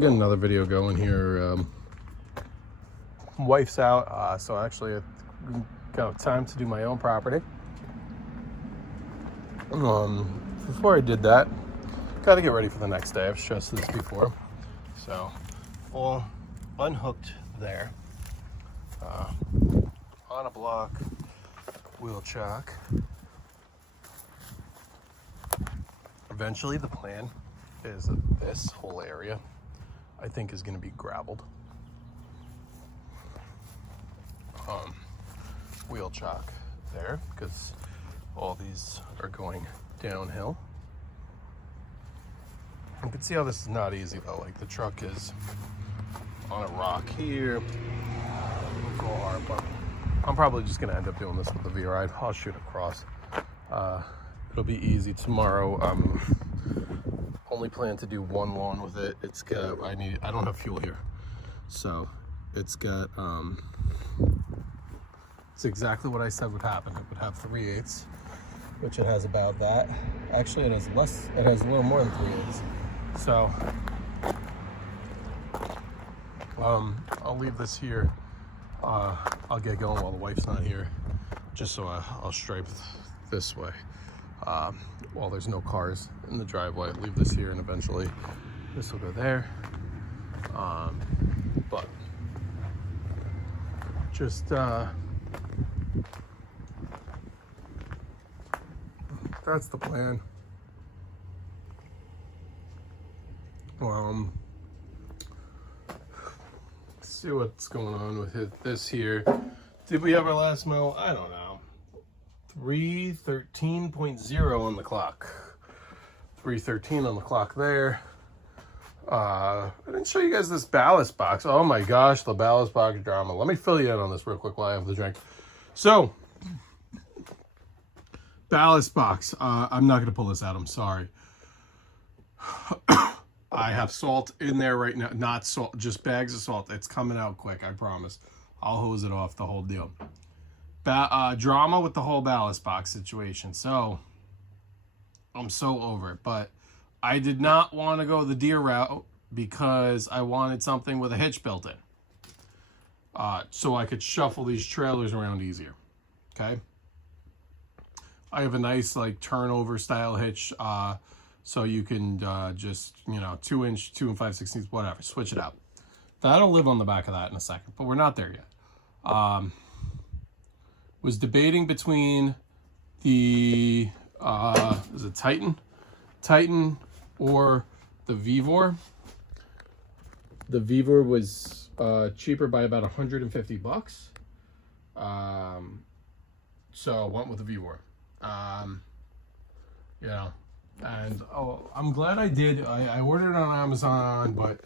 get another video going here. Wife's out, so actually I got time to do my own property. Before I did that, got to get ready for the next day. I've stressed this before. So, all unhooked there. On a block, wheel chock. Eventually, the plan is that this whole area, I think, is going to be gravelled. Wheel chock there, because all these are going downhill. You can see how this is not easy though. Like the truck is on a rock here. But I'm probably just gonna end up doing this with the VRI. I'll shoot across. It'll be easy tomorrow. Only plan to do one lawn with it. It's got, I don't have fuel here. So it's got, it's exactly what I said would happen. It would have 3/8, which it has about that. Actually, it has less, it has a little more than 3/8. So, I'll leave this here. I'll get going while the wife's not here, just so I'll stripe this way. While there's no cars in the driveway, leave this here, and eventually this will go there. But just that's the plan. See what's going on with this here. Did we have our last mow? I don't know. 3:13.0 on the clock. 3:13 on the clock there. I didn't show you guys this ballast box. Oh my gosh, the ballast box drama. Let me fill you in on this real quick while I have the drink. So, ballast box. I'm not going to pull this out. I'm sorry. I have salt in there right now. Not salt, just bags of salt. It's coming out quick, I promise. I'll hose it off, the whole deal. Drama with the whole ballast box situation. So, I'm so over it. But I did not want to go the Deere route because I wanted something with a hitch built in. So I could shuffle these trailers around easier. Okay? I have a nice, like, turnover style hitch. So you can just, 2-inch, 2 5/16, whatever, switch it out. That'll live on the back of that in a second, but we're not there yet. Was debating between the, is it Titan or the Vevor. The Vevor was cheaper by about $150. So I went with the Vevor. And I'm glad I did. I ordered it on Amazon, but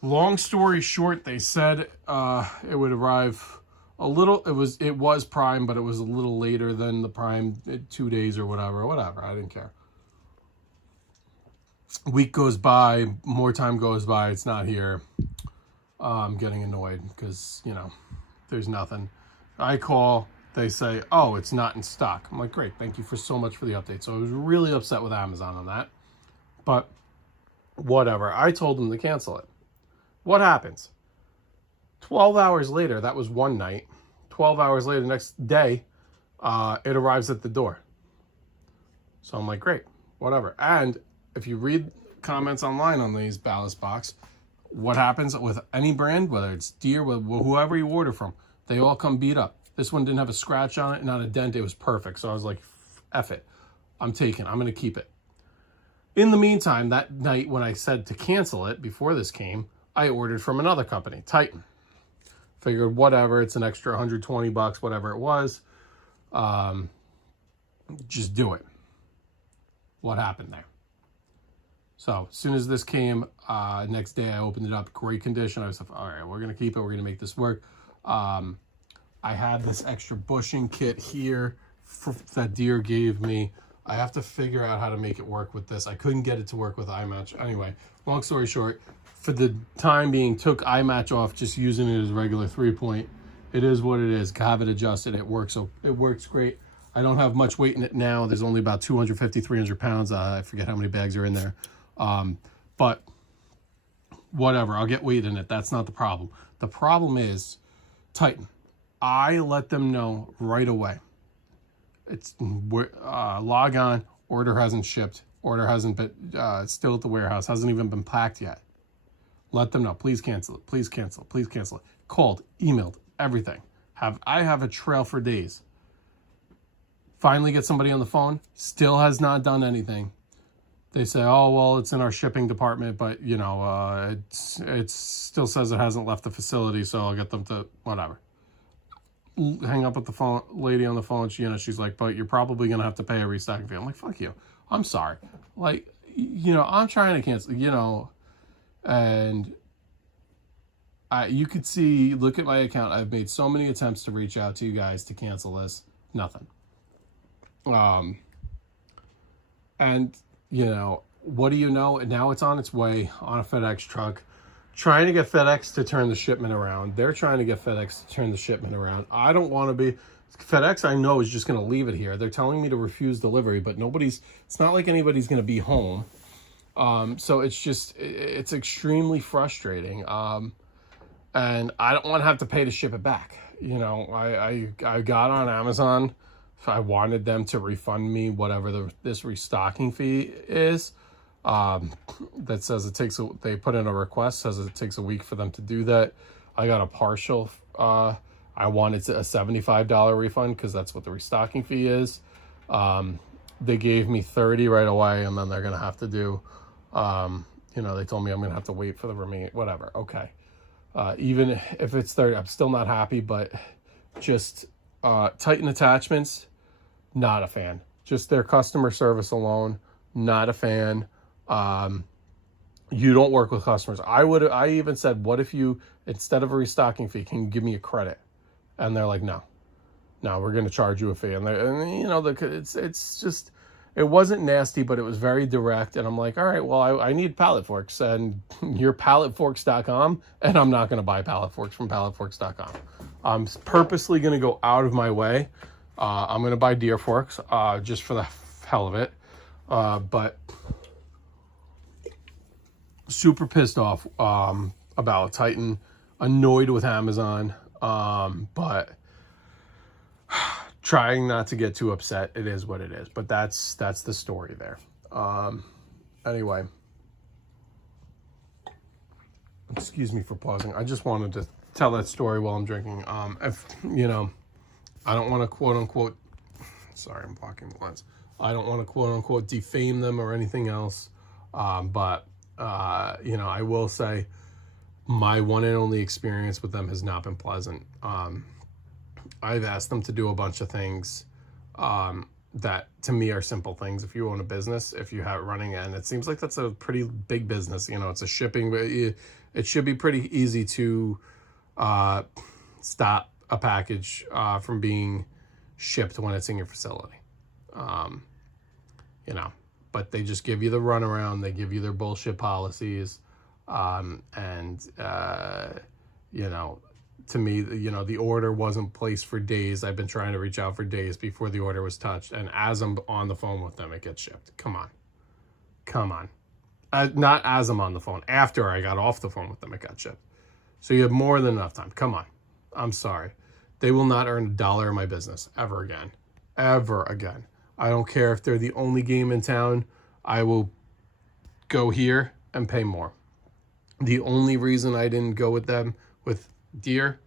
long story short, they said it would arrive a little. It was Prime, but it was a little later than the Prime, 2 days or whatever. I didn't care. Week goes by, more time goes by. It's not here. I'm getting annoyed because there's nothing. I call. They say, oh, it's not in stock. I'm like, great, thank you so much for the update. So I was really upset with Amazon on that. But whatever. I told them to cancel it. What happens? 12 hours later, that was one night. 12 hours later, the next day, it arrives at the door. So I'm like, great, whatever. And if you read comments online on these ballast box, what happens with any brand, whether it's Deere, whoever you order from, they all come beat up. This one didn't have a scratch on it, not a dent. It was perfect. So I was like, F it. I'm going to keep it. In the meantime, that night when I said to cancel it, before this came, I ordered from another company, Titan. Figured whatever, it's an extra $120, whatever it was. Just do it. What happened there? So as soon as this came, next day I opened it up, great condition. I was like, all right, we're going to keep it. We're going to make this work. I had this extra bushing kit here that Deere gave me. I have to figure out how to make it work with this. I couldn't get it to work with iMatch. Anyway, long story short, for the time being, took iMatch off, just using it as a regular 3-point. It is what it is. Have it adjusted. It works. So it works great. I don't have much weight in it now. There's only about 250, 300 pounds. I forget how many bags are in there. But whatever, I'll get weight in it. That's not the problem. The problem is Titan. I let them know right away. It's log on, order hasn't shipped, order hasn't been, still at the warehouse, hasn't even been packed yet. Let them know, please cancel it, please cancel it, please cancel it. Called, emailed, everything. I have a trail for days. Finally get somebody on the phone, still has not done anything. They say, oh, well, it's in our shipping department, but, you know, it still says it hasn't left the facility, so I'll get them to, whatever. Hang up with the phone lady on the phone. She's like, but you're probably going to have to pay a restocking fee. I'm like, fuck you. I'm sorry. Like, I'm trying to cancel, and you could see, look at my account. I've made so many attempts to reach out to you guys to cancel this. Nothing. And, what do you know? Now it's on its way on a FedEx truck, trying to get FedEx to turn the shipment around. They're trying to get FedEx to turn the shipment around. I don't want to be... FedEx, I know, is just going to leave it here. They're telling me to refuse delivery, but it's not like anybody's going to be home. So it's extremely frustrating. And I don't want to have to pay to ship it back. I got on Amazon. I wanted them to refund me whatever this restocking fee is. That says they put in a request, says it takes a week for them to do that. I got a partial, I wanted a $75 refund because that's what the restocking fee is. They gave me $30 right away, and then they're going to have to do, they told me I'm going to have to wait for the remaining, whatever. Okay. Even if it's $30, I'm still not happy, but just, Titan Attachments, not a fan. Just their customer service alone, not a fan. You don't work with customers. I even said, what if you, instead of a restocking fee, can you give me a credit? And they're like, no, we're going to charge you a fee. And it's just, it wasn't nasty, but it was very direct. And I'm like, all right, well, I need pallet forks, and you're palletforks.com, and I'm not going to buy pallet forks from palletforks.com. I'm purposely going to go out of my way. I'm going to buy deer forks, just for the hell of it. But super pissed off about Titan, annoyed with Amazon, but trying not to get too upset. It is what it is, but that's the story there. Anyway, excuse me for pausing. I just wanted to tell that story while I'm drinking. If I don't want to quote unquote, sorry, I'm blocking the lens. I don't want to quote unquote defame them or anything else. But I will say my one and only experience with them has not been pleasant. I've asked them to do a bunch of things that to me are simple things. If you own a business, if you have it running, and it seems like that's a pretty big business, it's a shipping, but it should be pretty easy to stop a package from being shipped when it's in your facility. But they just give you the runaround. They give you their bullshit policies. To me, the order wasn't placed for days. I've been trying to reach out for days before the order was touched. And as I'm on the phone with them, it gets shipped. Come on. Not as I'm on the phone. After I got off the phone with them, it got shipped. So you have more than enough time. Come on. I'm sorry. They will not earn $1 in my business ever again. Ever again. I don't care if they're the only game in town. I will go here and pay more. The only reason I didn't go with them with deer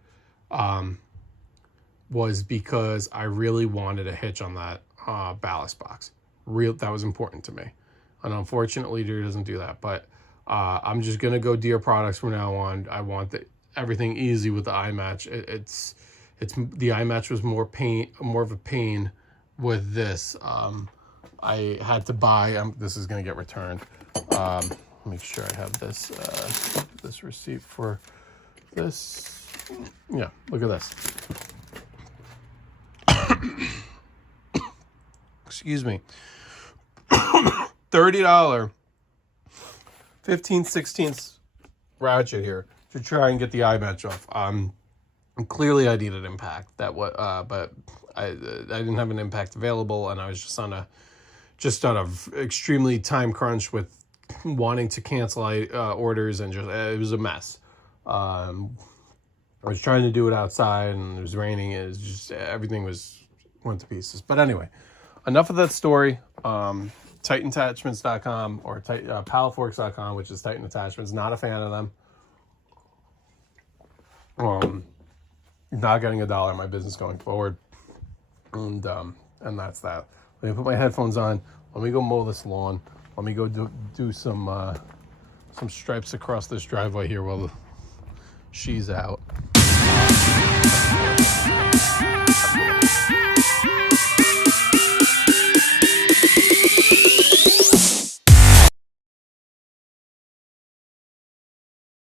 was because I really wanted a hitch on that ballast box. That was important to me. And unfortunately, deer doesn't do that. But I'm just going to go deer products from now on. I want everything easy with the iMatch. It's the iMatch was more of a pain with this. I had to buy, this is going to get returned. Make sure I have this receipt for this. Yeah, look at this. Excuse me. $30 15/16 ratchet here to try and get the iMatch off. Clearly I needed impact. But I didn't have an impact available, and I was just on a extremely time crunch with wanting to cancel orders, and just it was a mess. I was trying to do it outside, and it was raining. It was just everything went to pieces. But anyway, enough of that story. TitanAttachments.com or Palaforks.com, which is Titan Attachments. Not a fan of them. Not getting $1 in my business going forward, and that's that. Let me put my headphones on. Let me go mow this lawn. Let me go do some stripes across this driveway here while she's out.